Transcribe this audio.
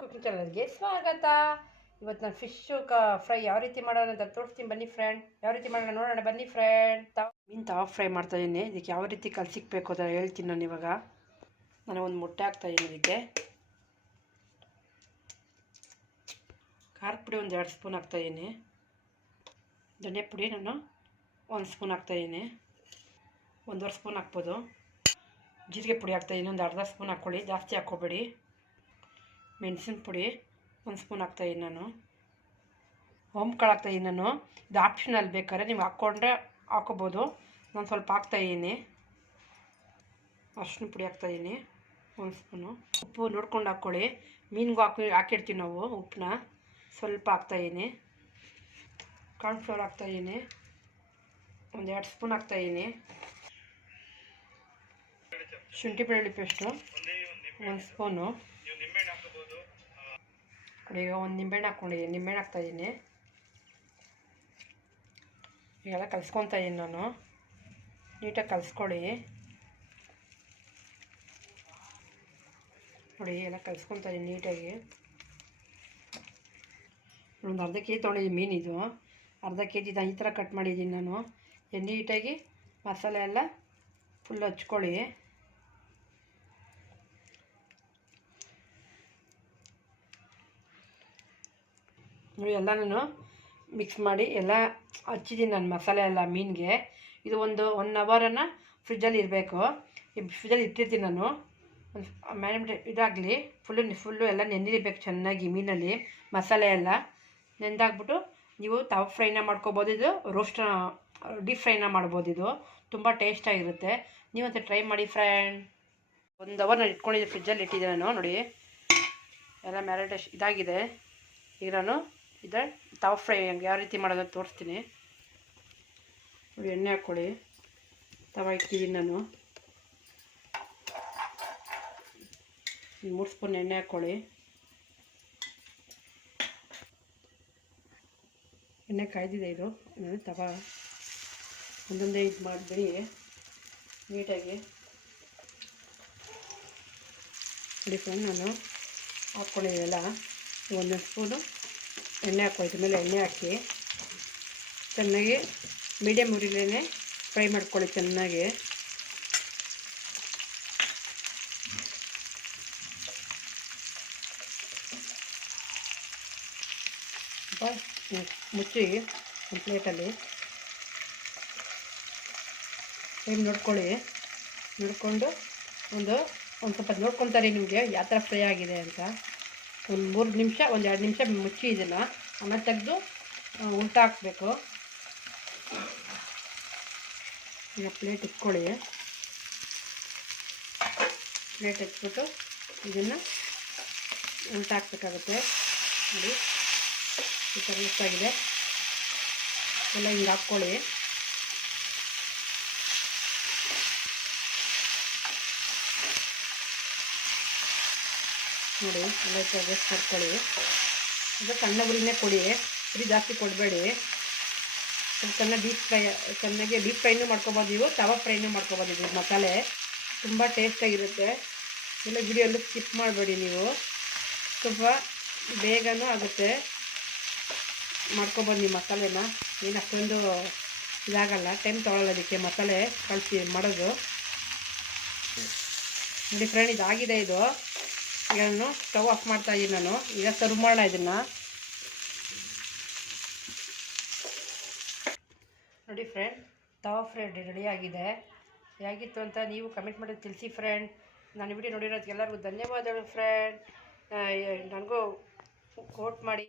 Cooking ಚಾನಲ್ಗೆ ಸ್ವಾಗತ. ಇವತ್ತು ನಾನು ಫ್ರೈ ಯಾವ ರೀತಿ ಮಾಡೋಣ ಅಂತ ತೋರಿಸ್ತೀನಿ ಬನ್ನಿ ಫ್ರೆಂಡ್. ಯಾವ ರೀತಿ ಮಾಡೋಣ ನೋಡೋಣ ಬನ್ನಿ ಫ್ರೆಂಡ್. ಮೀನು ಫ್ರೈ ಮಾಡ್ತಾ ಇದ್ದೀನಿ. ಇದಕ್ಕೆ ಯಾವ ರೀತಿ ಕಲಸಿಕ್ಬೇಕು ಅಂತ ಹೇಳ್ತೀನಿ ನಾನು ಇವಾಗ. ನಾನು ಒಂದು ಮೊಟ್ಟೆ ಹಾಕ್ತಾಯಿದ್ದೀನಿ. ಇದಕ್ಕೆ ಖಾರದ ಪುಡಿ ಒಂದು 2 ಸ್ಪೂನ್ ಹಾಕ್ತಾಯಿದ್ದೀನಿ. ಧನಿಯಾ ಪುಡಿ ನಾನು 1 ಸ್ಪೂನ್ ಹಾಕ್ತಾಯಿದ್ದೀನಿ. 1.5 ಸ್ಪೂನ್ ಹಾಕ್ಬೋದು. ಜೀರಿಗೆ ಪುಡಿ ಹಾಕ್ತಾಯಿದ್ದೀನಿ, ಒಂದು ಅರ್ಧ ಸ್ಪೂನ್ ಹಾಕ್ಕೊಳ್ಳಿ, ಜಾಸ್ತಿ ಹಾಕ್ಕೋಬೇಡಿ. ಮೆಣಸಿನ ಪುಡಿ 1 ಸ್ಪೂನ್ ಹಾಕ್ತಾಯಿದ್ದೀನಿ ನಾನು. ಕಾಳು ಹಾಕ್ತಾಯಿದ್ದೀನಿ ನಾನು. ಇದು ಆಪ್ಷನಲ್, ಬೇಕಾದ್ರೆ ನೀವು ಹಾಕ್ಕೊಂಡ್ರೆ ಹಾಕೋಬೋದು. ನಾನು ಸ್ವಲ್ಪ ಹಾಕ್ತಾಯಿದ್ದೀನಿ. ಅರಿಶಿನ ಪುಡಿ ಹಾಕ್ತಾಯಿದ್ದೀನಿ 1 ಸ್ಪೂನು. ಉಪ್ಪು ನೋಡ್ಕೊಂಡು ಹಾಕ್ಕೊಳ್ಳಿ. ಮೀನಿಗೂ ಹಾಕಿರ್ತೀವಿ ನಾವು ಉಪ್ಪನ್ನ. ಸ್ವಲ್ಪ ಹಾಕ್ತಾಯಿದ್ದೀನಿ. ಕಾರ್ನ್ಫ್ಲವರ್ ಹಾಕ್ತಾಯಿದ್ದೀನಿ, ಒಂದು 2 ಸ್ಪೂನ್ ಹಾಕ್ತಾಯಿದ್ದೀನಿ. ಶುಂಠಿ ಬೆಳ್ಳುಳ್ಳಿ ಪೇಸ್ಟು 1 ಸ್ಪೂನು. ಈಗ ಒಂದು ನಿಂಬೆಹಣ್ಣು ಹಾಕ್ಕೊಂಡಿದ್ದೀನಿ, ನಿಂಬೆಹಣ್ಣು ಹಾಕ್ತಾಯಿದ್ದೀನಿ. ಈಗೆಲ್ಲ ಕಲಿಸ್ಕೊತಾ ಇದ್ದೀನಿ ನಾನು. ನೀಟಾಗಿ ಕಲಿಸ್ಕೊಳ್ಳಿ ನೋಡಿ. ಎಲ್ಲ ಕಲಿಸ್ಕೊತಾ ಇದ್ದೀನಿ ನೀಟಾಗಿ. ಒಂದು ಅರ್ಧ ಕೆ ಜಿ ತೊಗೊಂಡಿದ್ದೀನಿ ಮೀನಿದು. ಅರ್ಧ ಕೆ ಜಿ ಈ ಥರ ಕಟ್ ಮಾಡಿದ್ದೀನಿ ನಾನು. ನೀಟಾಗಿ ಮಸಾಲೆ ಎಲ್ಲ ಫುಲ್ ಹಚ್ಕೊಳ್ಳಿ. ನೋಡಿ ಎಲ್ಲ ನಾನು ಮಿಕ್ಸ್ ಮಾಡಿ ಎಲ್ಲ ಹಚ್ಚಿದ್ದೀನಿ ನಾನು ಮಸಾಲೆ ಎಲ್ಲ ಮೀನಿಗೆ. ಇದು ಒಂದು 1 ಅವರನ್ನು ಫ್ರಿಜ್ಜಲ್ಲಿ ಇರಬೇಕು. ಫ್ರಿಜ್ಜಲ್ಲಿ ಇಟ್ಟಿರ್ತೀನಿ ನಾನು. ಮ್ಯಾರಿನೇಟ್ ಇದಾಗಲಿ, ಫುಲ್ಲು ಎಲ್ಲ ನೆಂದಿರಬೇಕು ಚೆನ್ನಾಗಿ ಮೀನಲ್ಲಿ ಮಸಾಲೆ ಎಲ್ಲ ನೆಂದಾಗ್ಬಿಟ್ಟು ನೀವು ಫ್ರೈನ ಮಾಡ್ಕೊಬೋದು. ಇದು ಡೀಪ್ ಫ್ರೈನ ಮಾಡ್ಬೋದು. ಇದು ತುಂಬ ಟೇಸ್ಟಾಗಿರುತ್ತೆ. ನೀವಂತ ಟ್ರೈ ಮಾಡಿ ಫ್ರೆಂಡ್. 1 ಅವರ್ ನಾನು ಇಟ್ಕೊಂಡಿದ್ದೆ, ಫ್ರಿಜ್ಜಲ್ಲಿ ಇಟ್ಟಿದ್ದೆ ನಾನು. ನೋಡಿ ಎಲ್ಲ ಮ್ಯಾರಿನೇಟ್ ಇದಾಗಿದೆ. ಈಗ ನಾನು ಫ್ರೈ ಯಾವ ರೀತಿ ಮಾಡೋದು ತೋರಿಸ್ತೀನಿ ನೋಡಿ. ಎಣ್ಣೆ ಹಾಕ್ಕೊಳ್ಳಿ. ತವ ಇಟ್ಟಿದ್ದೀನಿ ನಾನು. 3 ಸ್ಪೂನ್ ಎಣ್ಣೆ ಹಾಕ್ಕೊಳ್ಳಿ. ಎಣ್ಣೆ ಕಾಯ್ದಿದೆ. ಇದು ನಾನು ತವ ಒಂದೊಂದೇ ಇದು ಮಾಡಿಬಿಡಿ ನೀಟಾಗಿ ನೋಡಿ ಫ್ರೆಂಡ್. ನಾನು ಹಾಕ್ಕೊಂಡಿದ್ದೀವಲ್ಲ, 1 ಸ್ಪೂನು ಎಣ್ಣೆ ಹಾಕ್ಕೊಳ್ತೀನಿ. ಮೇಲೆ ಎಣ್ಣೆ ಹಾಕಿ ಚೆನ್ನಾಗಿ ಮೀಡಿಯಮ್ ಉರಿಲೇ ಫ್ರೈ ಮಾಡ್ಕೊಳ್ಳಿ ಚೆನ್ನಾಗಿ. ಮುಚ್ಚಿ ಒಂದು ಪ್ಲೇಟಲ್ಲಿ ಟೈಮ್ ನೋಡ್ಕೊಳ್ಳಿ. ನೋಡಿಕೊಂಡು ಒಂದು ಸ್ವಲ್ಪ ನೋಡ್ಕೊತಾರೆ ನಿಮಗೆ ಯಾವ ಥರ ಫ್ರೈ ಆಗಿದೆ ಅಂತ. ಒಂದು 3 ನಿಮಿಷ, ಒಂದು 2 ನಿಮಿಷ ಮುಚ್ಚಿ ಇದನ್ನು. ಆಮೇಲೆ ತೆಗೆದು ಉಲ್ಟಾ ಹಾಕಬೇಕು. ಈಗ ಪ್ಲೇಟ್ ಇಟ್ಕೊಳ್ಳಿ. ಪ್ಲೇಟ್ ಇಟ್ಬಿಟ್ಟು ಇದನ್ನು ಉಲ್ಟಾ ಹಾಕ್ಬೇಕಾಗುತ್ತೆ ನೋಡಿ. ಈ ಥರ ಇಷ್ಟಾಗಿದೆ ಎಲ್ಲ ಹಿಂಗೆ ಹಾಕ್ಕೊಳ್ಳಿ. ನೋಡಿ ಎಲ್ಲ ವೇಸ್ಟ್ ಮಾಡ್ಕೊಳ್ಳಿ. ಅದು ಸಣ್ಣ ಉರಿನೇ ಕೊಡಿ, ಉರಿ ಜಾಸ್ತಿ ಕೊಡಬೇಡಿ. ಸ್ವಲ್ಪ ಚೆನ್ನಾಗಿ ಡೀಪ್ ಫ್ರೈನೂ ಮಾಡ್ಕೊಬೋದು. ನೀವು ಫ್ರೈನೂ ಮಾಡ್ಕೊಬೋದು. ಇದು ಮಸಾಲೆ ತುಂಬ ಟೇಸ್ಟಾಗಿರುತ್ತೆ. ಎಲ್ಲ ವಿಡಿಯೋಲ್ಲೂ ಸ್ಕಿಪ್ ಮಾಡಬೇಡಿ ನೀವು. ಸ್ವಲ್ಪ ಬೇಗನೂ ಆಗುತ್ತೆ ಮಾಡ್ಕೊಬೋದು ನೀವು ಮಸಾಲೆನ. ಏನು ಅಷ್ಟೊಂದು ಇದಾಗಲ್ಲ, ಟೈಮ್ ತೊಗೊಳ್ಳಲ್ಲ ಅದಕ್ಕೆ ಮಸಾಲೆ ಕಳಿಸಿ ಮಾಡೋದು ನೋಡಿ ಫ್ರೆಂಡ್. ಇದಾಗಿದೆ ಇದು. ಈಗ ನಾನು ಸ್ಟವ್ ಆಫ್ ಮಾಡ್ತಾಯಿದ್ದೀನಿ ನಾನು. ಈಗ ಸರ್ವ್ ಮಾಡೋಣ ಇದನ್ನು ನೋಡಿ ಫ್ರೆಂಡ್. ತವಾ ಫ್ರೈ ರೆಡಿಯಾಗಿದೆ. ಹೇಗಿತ್ತು ಅಂತ ನೀವು ಕಮೆಂಟ್ ಮಾಡಿ ತಿಳಿಸಿ ಫ್ರೆಂಡ್. ನಾನು ವಿಡಿಯೋ ನೋಡಿರೋದಕ್ಕೆ ಎಲ್ಲರಿಗೂ ಧನ್ಯವಾದಗಳು ಫ್ರೆಂಡ್. ನನಗೂ ಕೋಟ್ ಮಾಡಿ.